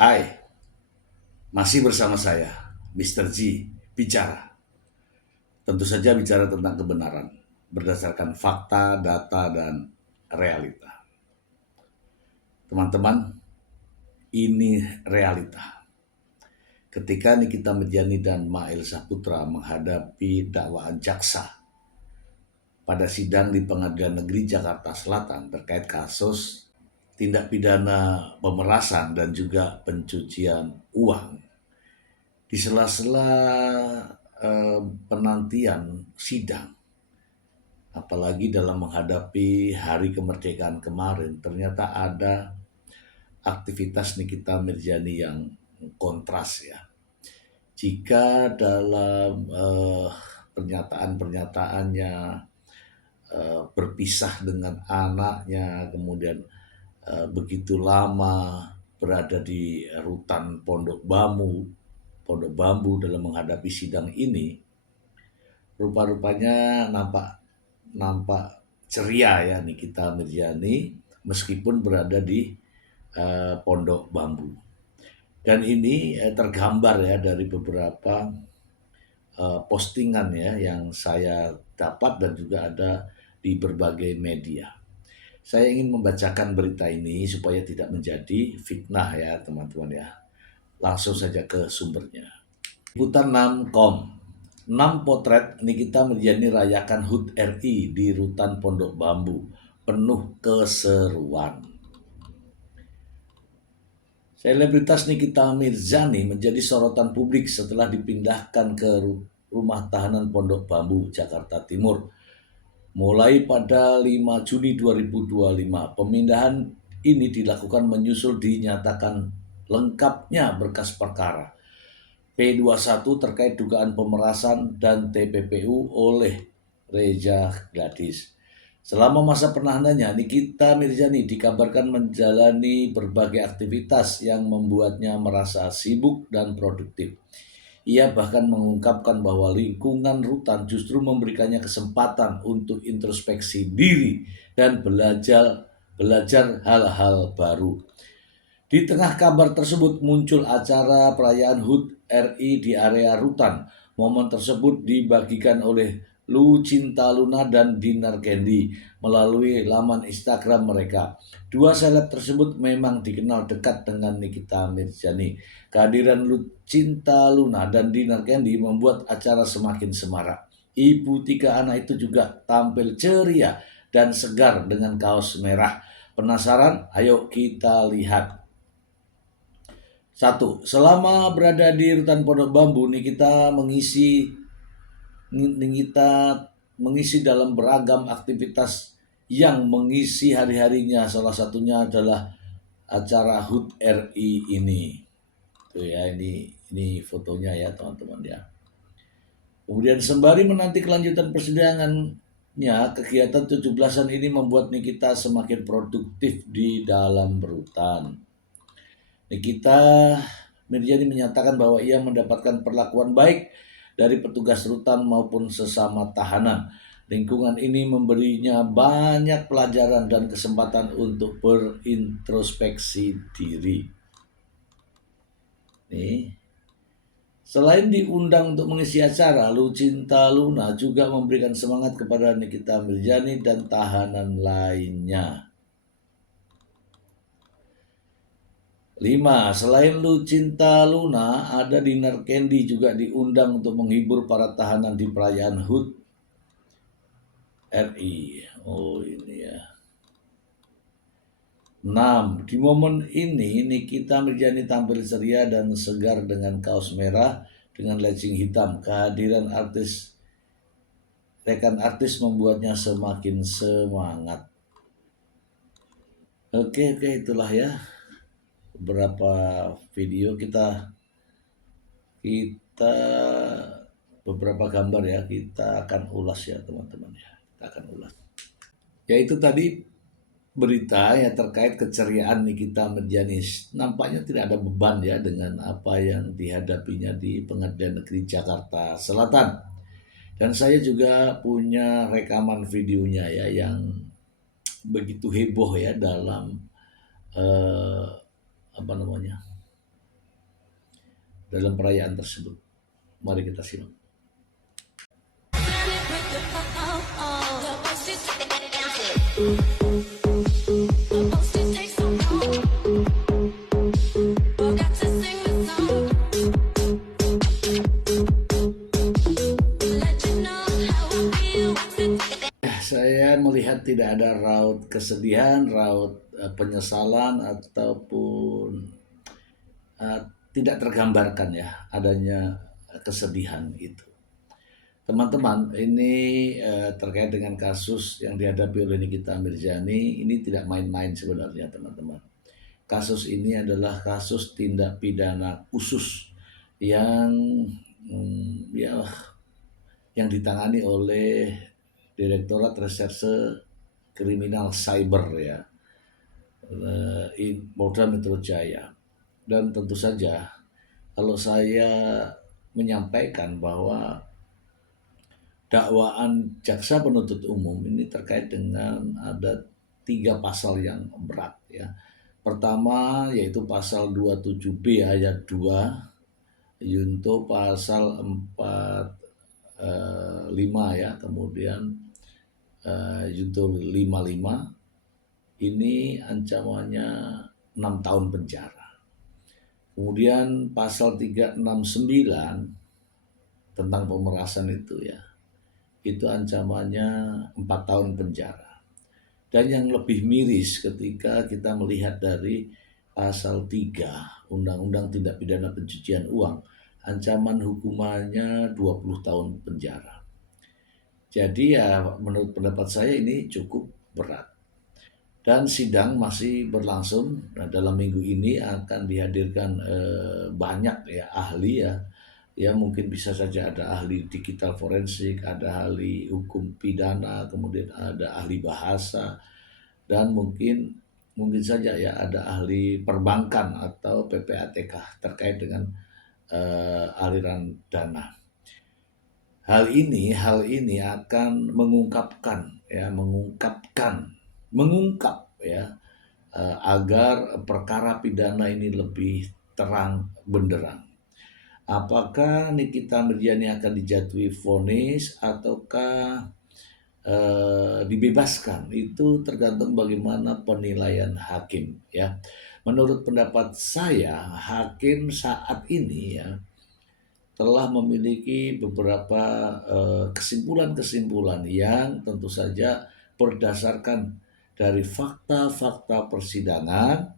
Hai, masih bersama saya, Mr. G, bicara. Tentu saja bicara tentang kebenaran, berdasarkan fakta, data, dan realita. Teman-teman, ini realita. Ketika Nikita Mirjani dan Mail Saputra menghadapi dakwaan jaksa pada sidang di Pengadilan Negeri Jakarta Selatan terkait kasus tindak pidana pemerasan dan juga pencucian uang, di sela-sela penantian sidang, apalagi dalam menghadapi hari kemerdekaan kemarin, ternyata ada aktivitas Nikita Mirjani yang kontras ya. Jika dalam pernyataan-pernyataannya berpisah dengan anaknya, kemudian begitu lama berada di rutan Pondok Bambu dalam menghadapi sidang ini, rupa-rupanya nampak nampak ceria ya Nikita Mirjani meskipun berada di Pondok Bambu. Dan ini tergambar ya dari beberapa postingan ya yang saya dapat dan juga ada di berbagai media. Saya ingin membacakan berita ini supaya tidak menjadi fitnah ya teman-teman ya. Langsung saja ke sumbernya. Liputan 6.com. 6 potret Nikita Mirjani rayakan HUT RI di Rutan Pondok Bambu, penuh keseruan. Selebritas Nikita Mirjani menjadi sorotan publik setelah dipindahkan ke rumah tahanan Pondok Bambu, Jakarta Timur. Mulai pada 5 Juni 2025, pemindahan ini dilakukan menyusul dinyatakan lengkapnya berkas perkara P21 terkait dugaan pemerasan dan TPPU oleh Reza Gladys. Selama masa penahanannya, Nikita Mirjani dikabarkan menjalani berbagai aktivitas yang membuatnya merasa sibuk dan produktif. Ia bahkan mengungkapkan bahwa lingkungan rutan justru memberikannya kesempatan untuk introspeksi diri dan belajar hal-hal baru. Di tengah kabar tersebut muncul acara perayaan HUT RI di area rutan. Momen tersebut dibagikan oleh Lucinta Luna dan Dinar Candy melalui laman Instagram mereka. Dua seleb tersebut memang dikenal dekat dengan Nikita Mirjani. Kehadiran Lucinta Luna dan Dinar Candy membuat acara semakin semarak. Ibu tiga anak itu juga tampil ceria dan segar dengan kaos merah. Penasaran? Ayo kita lihat. 1. Selama berada di Rutan Pondok Bambu, Nikita mengisi dalam beragam aktivitas yang mengisi hari-harinya. Salah satunya adalah acara HUT RI ini. Tuh ya, ini fotonya ya teman-teman ya. Kemudian sembari menanti kelanjutan persidangannya, kegiatan 17-an ini membuat Nikita semakin produktif di dalam rutan. Nikita Mirjani menyatakan bahwa ia mendapatkan perlakuan baik dari petugas rutan maupun sesama tahanan. Lingkungan ini memberinya banyak pelajaran dan kesempatan untuk berintrospeksi diri. Nih. Selain diundang untuk mengisi acara, Lucinta Luna juga memberikan semangat kepada Nikita Mirjani dan tahanan lainnya. 5. Selain Lucinta Luna, ada Dinar Candy juga diundang untuk menghibur para tahanan di perayaan HUT RI. Oh ini ya. 6. Di momen ini Nikita Mirjani tampil ceria dan segar dengan kaos merah dengan legging hitam. Kehadiran rekan artis membuatnya semakin semangat. Oke, itulah ya beberapa video kita beberapa gambar ya kita akan ulas ya teman-teman ya, kita akan ulas. Yaitu tadi berita ya terkait keceriaan Nikita Mirjani. Nampaknya tidak ada beban ya dengan apa yang dihadapinya di Pengadilan Negeri Jakarta Selatan. Dan saya juga punya rekaman videonya ya yang begitu heboh ya dalam apa namanya dalam perayaan tersebut. Mari kita simak. Saya melihat tidak ada raut kesedihan, raut penyesalan ataupun tidak tergambarkan ya adanya kesedihan itu. Teman-teman, ini terkait dengan kasus yang dihadapi oleh Nikita Mirzani, ini tidak main-main sebenarnya teman-teman. Kasus ini adalah kasus tindak pidana khusus yang yang ditangani oleh Direktorat Reserse Kriminal Cyber ya, Polda Metro Jaya. Dan tentu saja kalau saya menyampaikan bahwa dakwaan jaksa penuntut umum ini terkait dengan ada 3 pasal yang berat ya. Pertama yaitu pasal 27B ayat 2, yunto pasal 45 ya, kemudian yunto 55 ini ancamannya 6 tahun penjara. Kemudian pasal 369 tentang pemerasan itu ya, itu ancamannya 4 tahun penjara. Dan yang lebih miris ketika kita melihat dari pasal 3 Undang-Undang Tindak Pidana Pencucian Uang, ancaman hukumannya 20 tahun penjara. Jadi ya menurut pendapat saya ini cukup berat. Dan sidang masih berlangsung. Nah, dalam minggu ini akan dihadirkan banyak ya ahli ya mungkin bisa saja ada ahli digital forensik, ada ahli hukum pidana, kemudian ada ahli bahasa, dan mungkin saja ya ada ahli perbankan atau PPATK terkait dengan aliran dana. Hal ini akan mengungkap ya agar perkara pidana ini lebih terang benderang. Apakah Nikita Mirzani akan dijatuhi vonis ataukah dibebaskan? Itu tergantung bagaimana penilaian hakim ya. Menurut pendapat saya, hakim saat ini ya telah memiliki beberapa kesimpulan-kesimpulan yang tentu saja berdasarkan dari fakta-fakta persidangan,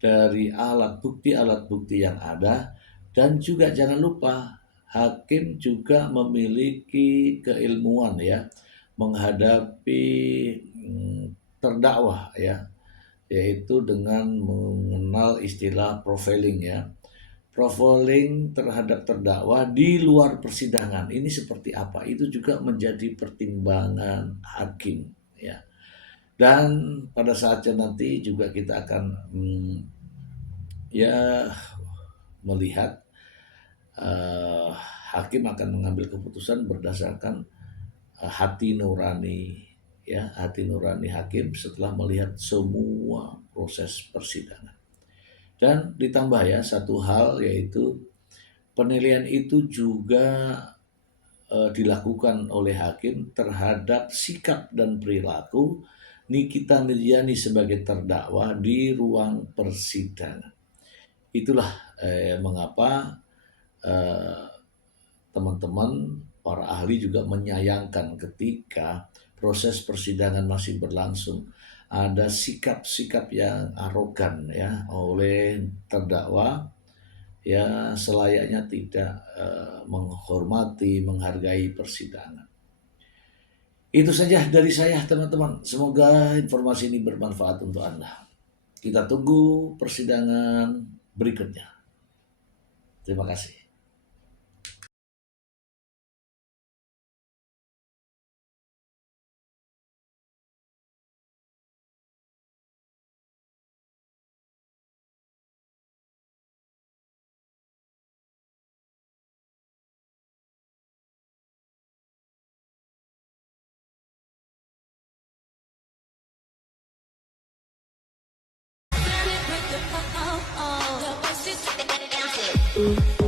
dari alat bukti yang ada, dan juga jangan lupa hakim juga memiliki keilmuan ya menghadapi terdakwa ya, yaitu dengan mengenal istilah profiling ya. Profiling terhadap terdakwa di luar persidangan ini seperti apa, itu juga menjadi pertimbangan hakim ya. Dan pada saatnya nanti juga kita akan melihat hakim akan mengambil keputusan berdasarkan hati nurani hakim setelah melihat semua proses persidangan. Dan ditambah ya satu hal, yaitu penilaian itu juga dilakukan oleh hakim terhadap sikap dan perilaku Nikita Mirzani sebagai terdakwa di ruang persidangan. Itulah mengapa teman-teman para ahli juga menyayangkan ketika proses persidangan masih berlangsung ada sikap-sikap yang arogan ya oleh terdakwa ya, selayaknya tidak menghormati, menghargai persidangan. Itu saja dari saya teman-teman. Semoga informasi ini bermanfaat untuk Anda. Kita tunggu persidangan berikutnya. Terima kasih. The